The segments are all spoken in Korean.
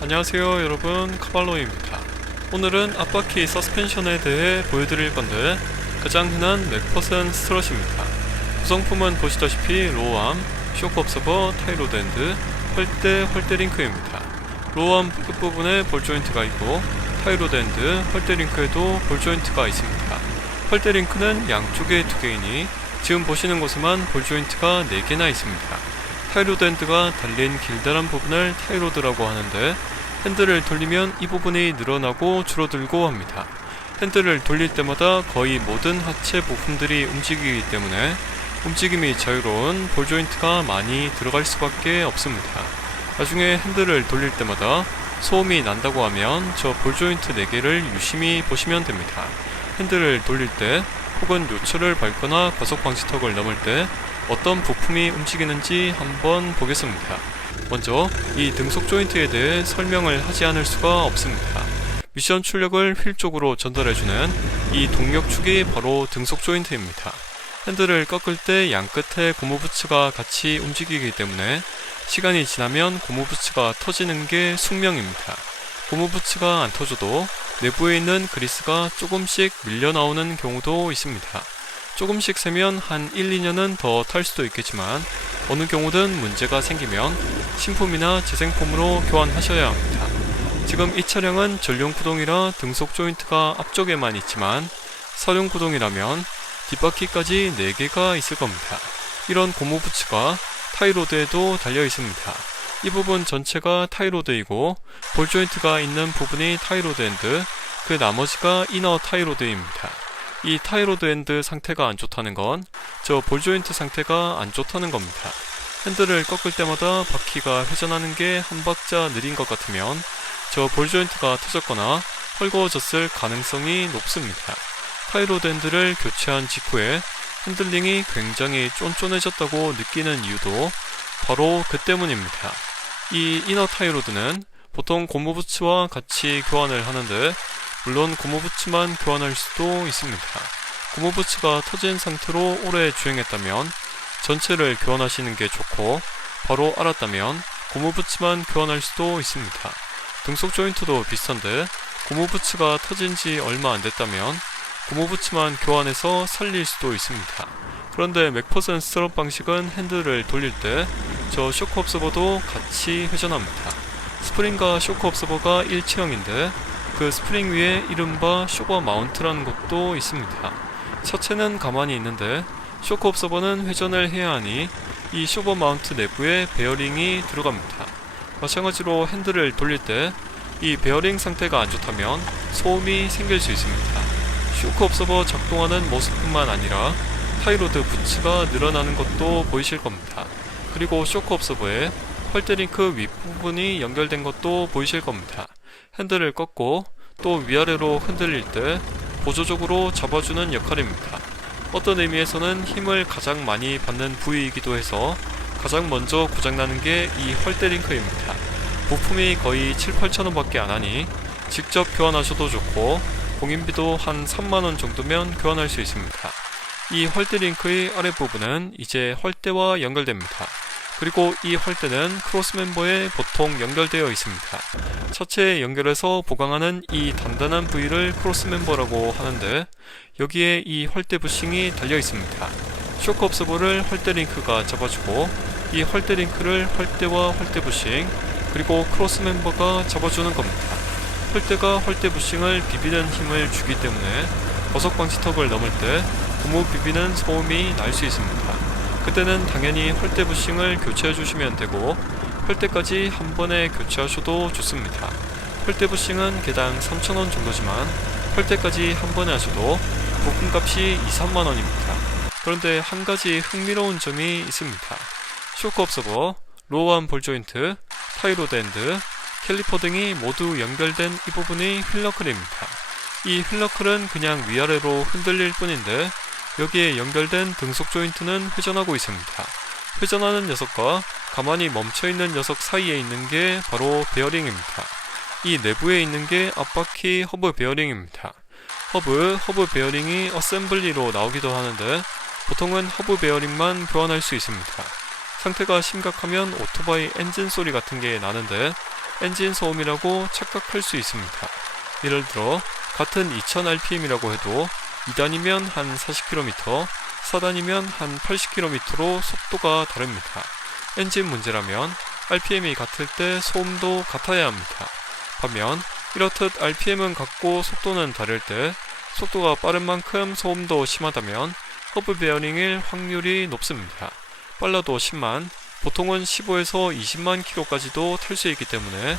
안녕하세요 여러분, 카발로입니다. 오늘은 앞바퀴 서스펜션에 대해 보여드릴 건데 가장 흔한 맥퍼슨 스트럿입니다. 구성품은 보시다시피 로어암, 쇼크 옵서버, 타이로드 핸드, 헐대, 헐대 링크입니다. 로어암 끝부분에 볼 조인트가 있고 타이로드 핸드, 헐대 링크에도 볼 조인트가 있습니다. 헐대 링크는 양쪽에 2개이니 지금 보시는 곳에만 볼 조인트가 4개나 있습니다. 타이로드 핸드가 달린 길다란 부분을 타이로드라고 하는데 핸들을 돌리면 이 부분이 늘어나고 줄어들고 합니다. 핸들을 돌릴 때마다 거의 모든 하체 부품들이 움직이기 때문에 움직임이 자유로운 볼 조인트가 많이 들어갈 수밖에 없습니다. 나중에 핸들을 돌릴 때마다 소음이 난다고 하면 저 볼 조인트 4개를 유심히 보시면 됩니다. 핸들을 돌릴 때 혹은 요철을 밟거나 과속 방지턱을 넘을 때 어떤 부품이 움직이는지 한번 보겠습니다. 먼저 이 등속 조인트에 대해 설명을 하지 않을 수가 없습니다. 미션 출력을 휠 쪽으로 전달해주는 이 동력축이 바로 등속 조인트입니다. 핸들을 꺾을 때 양끝에 고무부츠가 같이 움직이기 때문에 시간이 지나면 고무부츠가 터지는 게 숙명입니다. 고무부츠가 안 터져도 내부에 있는 그리스가 조금씩 밀려나오는 경우도 있습니다. 조금씩 세면 한 1, 2년은 더 탈 수도 있겠지만 어느 경우든 문제가 생기면 신품이나 재생품으로 교환하셔야 합니다. 지금 이 차량은 전용 구동이라 등속 조인트가 앞쪽에만 있지만 사륜 구동이라면 뒷바퀴까지 4개가 있을 겁니다. 이런 고무부츠가 타이로드에도 달려 있습니다. 이 부분 전체가 타이로드이고 볼 조인트가 있는 부분이 타이로드 핸드, 그 나머지가 이너 타이로드입니다. 이 타이로드 핸드 상태가 안 좋다는 건 저 볼 조인트 상태가 안 좋다는 겁니다. 핸들을 꺾을 때마다 바퀴가 회전하는 게 한 박자 느린 것 같으면 저 볼 조인트가 터졌거나 헐거워졌을 가능성이 높습니다. 타이로드 핸들을 교체한 직후에 핸들링이 굉장히 쫀쫀해졌다고 느끼는 이유도 바로 그 때문입니다. 이 이너 타이로드는 보통 고무부츠와 같이 교환을 하는데 물론 고무부츠만 교환할 수도 있습니다. 고무부츠가 터진 상태로 오래 주행했다면 전체를 교환하시는 게 좋고 바로 알았다면 고무부츠만 교환할 수도 있습니다. 등속 조인트도 비슷한데 고무부츠가 터진 지 얼마 안 됐다면 고무부츠만 교환해서 살릴 수도 있습니다. 그런데 맥퍼슨 스트럿 방식은 핸들을 돌릴 때 저 쇼크 옵서버도 같이 회전합니다. 스프링과 쇼크 옵서버가 일체형인데 그 스프링 위에 이른바 쇼버 마운트라는 것도 있습니다. 차체는 가만히 있는데 쇼크 옵서버는 회전을 해야 하니 이 쇼버 마운트 내부에 베어링이 들어갑니다. 마찬가지로 핸들을 돌릴 때 이 베어링 상태가 안 좋다면 소음이 생길 수 있습니다. 쇼크 옵서버 작동하는 모습뿐만 아니라 타이로드 부츠가 늘어나는 것도 보이실 겁니다. 그리고 쇼크 옵서버에 헐대 링크 윗부분이 연결된 것도 보이실 겁니다. 핸들을 꺾고 또 위아래로 흔들릴 때 보조적으로 잡아주는 역할입니다. 어떤 의미에서는 힘을 가장 많이 받는 부위이기도 해서 가장 먼저 고장나는 게 이 헐대 링크입니다. 부품이 거의 7-8천원 밖에 안 하니 직접 교환하셔도 좋고 공인비도 한 3만원 정도면 교환할 수 있습니다. 이 헐대 링크의 아랫부분은 이제 헐대와 연결됩니다. 그리고 이 헐대는 크로스 멤버에 보통 연결되어 있습니다. 차체에 연결해서 보강하는 이 단단한 부위를 크로스 멤버라고 하는데 여기에 이 헐대 부싱이 달려 있습니다. 쇼크 옵서버를 헐대 링크가 잡아주고 이 헐대 링크를 헐대와 헐대 부싱 그리고 크로스 멤버가 잡아주는 겁니다. 헐대가 헐대 부싱을 비비는 힘을 주기 때문에 과속 방지턱을 넘을 때 고무 비비는 소음이 날 수 있습니다. 그때는 당연히 헐대 부싱을 교체해 주시면 되고 헐대까지 한 번에 교체하셔도 좋습니다. 헐대 부싱은 개당 3,000원 정도지만 헐대까지 한 번에 하셔도 부품값이 2-3만원입니다. 그런데 한 가지 흥미로운 점이 있습니다. 쇼크 옵서버, 로어암 볼 조인트, 타이로드 핸드, 캘리퍼 등이 모두 연결된 이 부분이 휠너클입니다. 이 휠너클은 그냥 위아래로 흔들릴 뿐인데 여기에 연결된 등속 조인트는 회전하고 있습니다. 회전하는 녀석과 가만히 멈춰있는 녀석 사이에 있는 게 바로 베어링입니다. 이 내부에 있는 게 앞바퀴 허브 베어링입니다. 허브 베어링이 어셈블리로 나오기도 하는데 보통은 허브 베어링만 교환할 수 있습니다. 상태가 심각하면 오토바이 엔진 소리 같은 게 나는데 엔진 소음이라고 착각할 수 있습니다. 예를 들어 같은 2000rpm이라고 해도 2단이면 한 40km, 4단이면 한 80km로 속도가 다릅니다. 엔진 문제라면 RPM이 같을 때 소음도 같아야 합니다. 반면 이렇듯 RPM은 같고 속도는 다를 때 속도가 빠른 만큼 소음도 심하다면 허브 베어링일 확률이 높습니다. 빨라도 10만, 보통은 15에서 20만 km까지도 탈 수 있기 때문에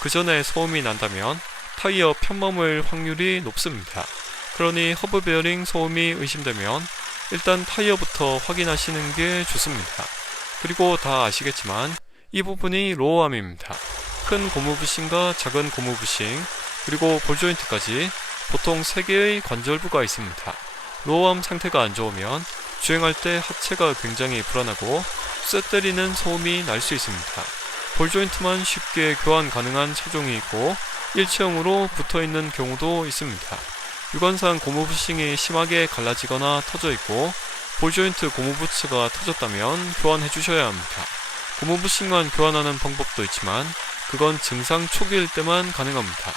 그 전에 소음이 난다면 타이어 편머물 확률이 높습니다. 그러니 허브 베어링 소음이 의심되면 일단 타이어부터 확인하시는 게 좋습니다. 그리고 다 아시겠지만 이 부분이 로어암입니다. 큰 고무 부싱과 작은 고무 부싱, 그리고 볼 조인트까지 보통 3개의 관절부가 있습니다. 로어암 상태가 안 좋으면 주행할 때 하체가 굉장히 불안하고 쇠 때리는 소음이 날 수 있습니다. 볼 조인트만 쉽게 교환 가능한 차종이 있고 일체형으로 붙어있는 경우도 있습니다. 유관상 고무 부싱이 심하게 갈라지거나 터져 있고 볼 조인트 고무 부츠가 터졌다면 교환해 주셔야 합니다. 고무 부싱만 교환하는 방법도 있지만 그건 증상 초기일 때만 가능합니다.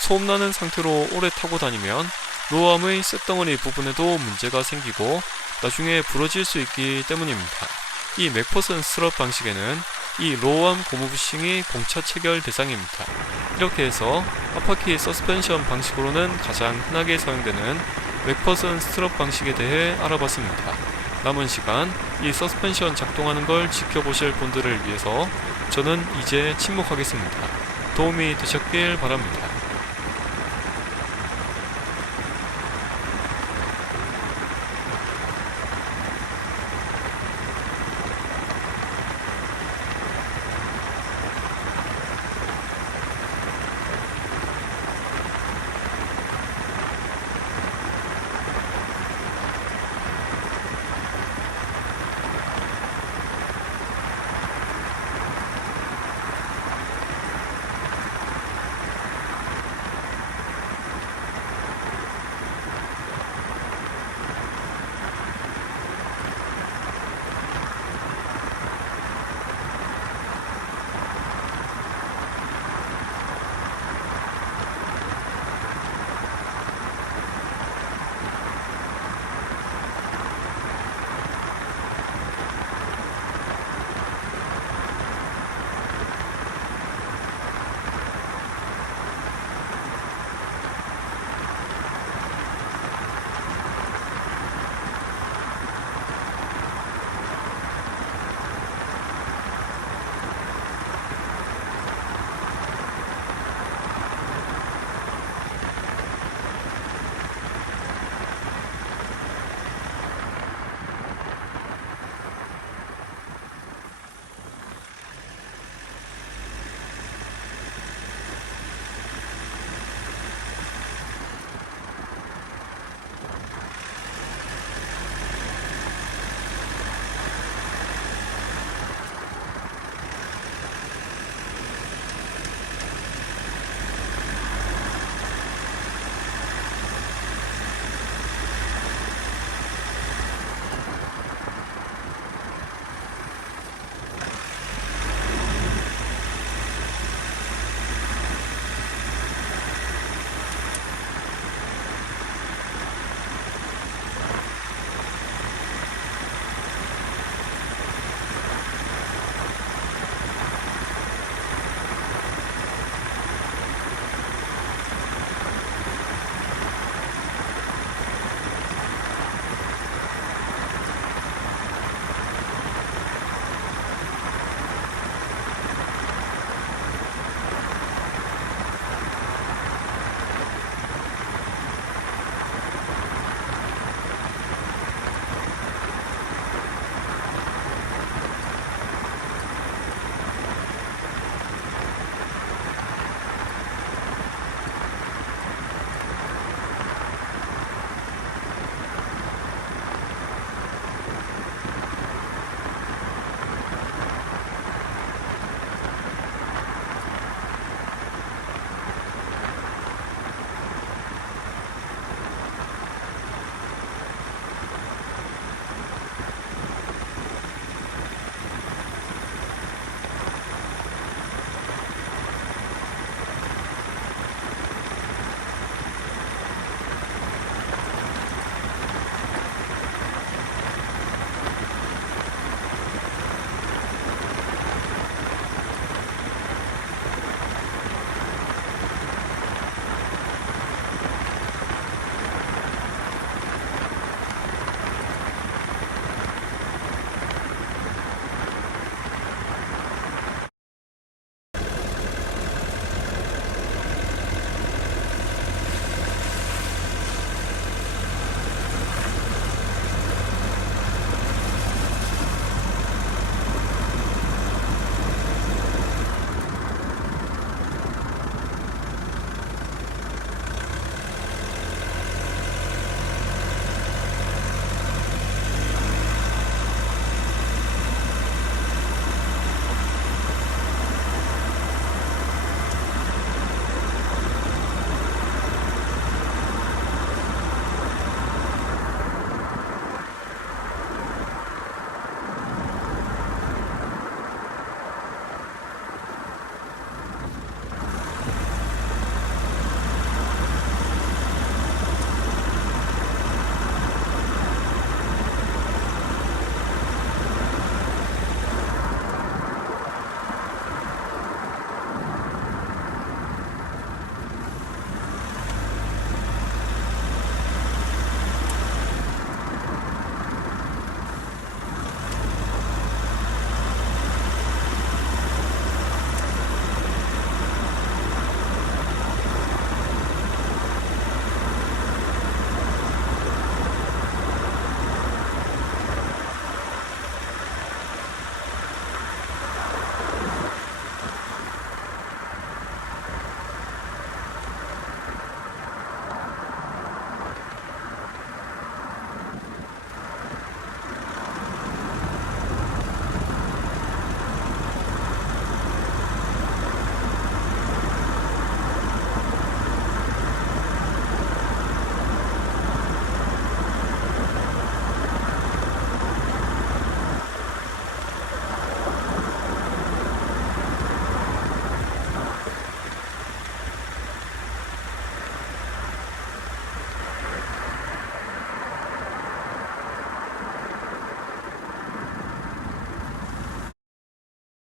소음나는 상태로 오래 타고 다니면 로어암의 쇳덩어리 부분에도 문제가 생기고 나중에 부러질 수 있기 때문입니다. 이 맥퍼슨 스트럿 방식에는 이 로어암 고무 부싱이 공차 체결 대상입니다. 이렇게 해서 아파키 서스펜션 방식으로는 가장 흔하게 사용되는 맥퍼슨 스트럿 방식에 대해 알아봤습니다. 남은 시간 이 서스펜션 작동하는 걸 지켜보실 분들을 위해서 저는 이제 침묵하겠습니다. 도움이 되셨길 바랍니다.